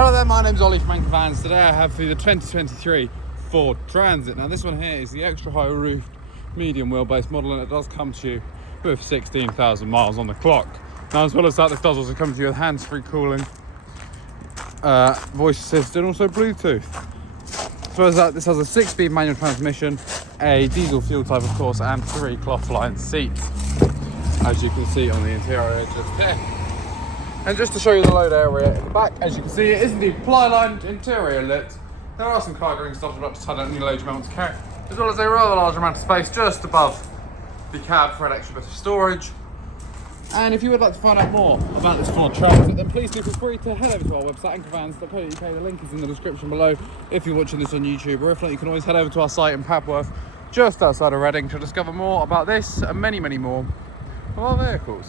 Hello there, my name's Ollie from Anchor Vans. Today I have for you the 2023 Ford Transit. Now this one here is the extra high roofed medium wheelbase model, and it does come to you with 16,000 miles on the clock. Now as well as that, this does also come to you with hands-free cooling, voice assist and also Bluetooth. As well as that, this has a 6-speed manual transmission, a diesel fuel type of course, and 3 cloth-lined seats, as you can see on the interior just here. And just to show you the load area at the back, as you can see, it is indeed ply-lined, interior lit. There are some cargo stuff about to tidy up any load you want to carry, as well as a rather large amount of space just above the cab for an extra bit of storage. And if you would like to find out more about this Ford Transit, then please do feel free to head over to our website, anchorvans.co.uk. The link is in the description below if you're watching this on YouTube, or if not, you can always head over to our site in Papworth, just outside of Reading, to discover more about this and many, many more of our vehicles.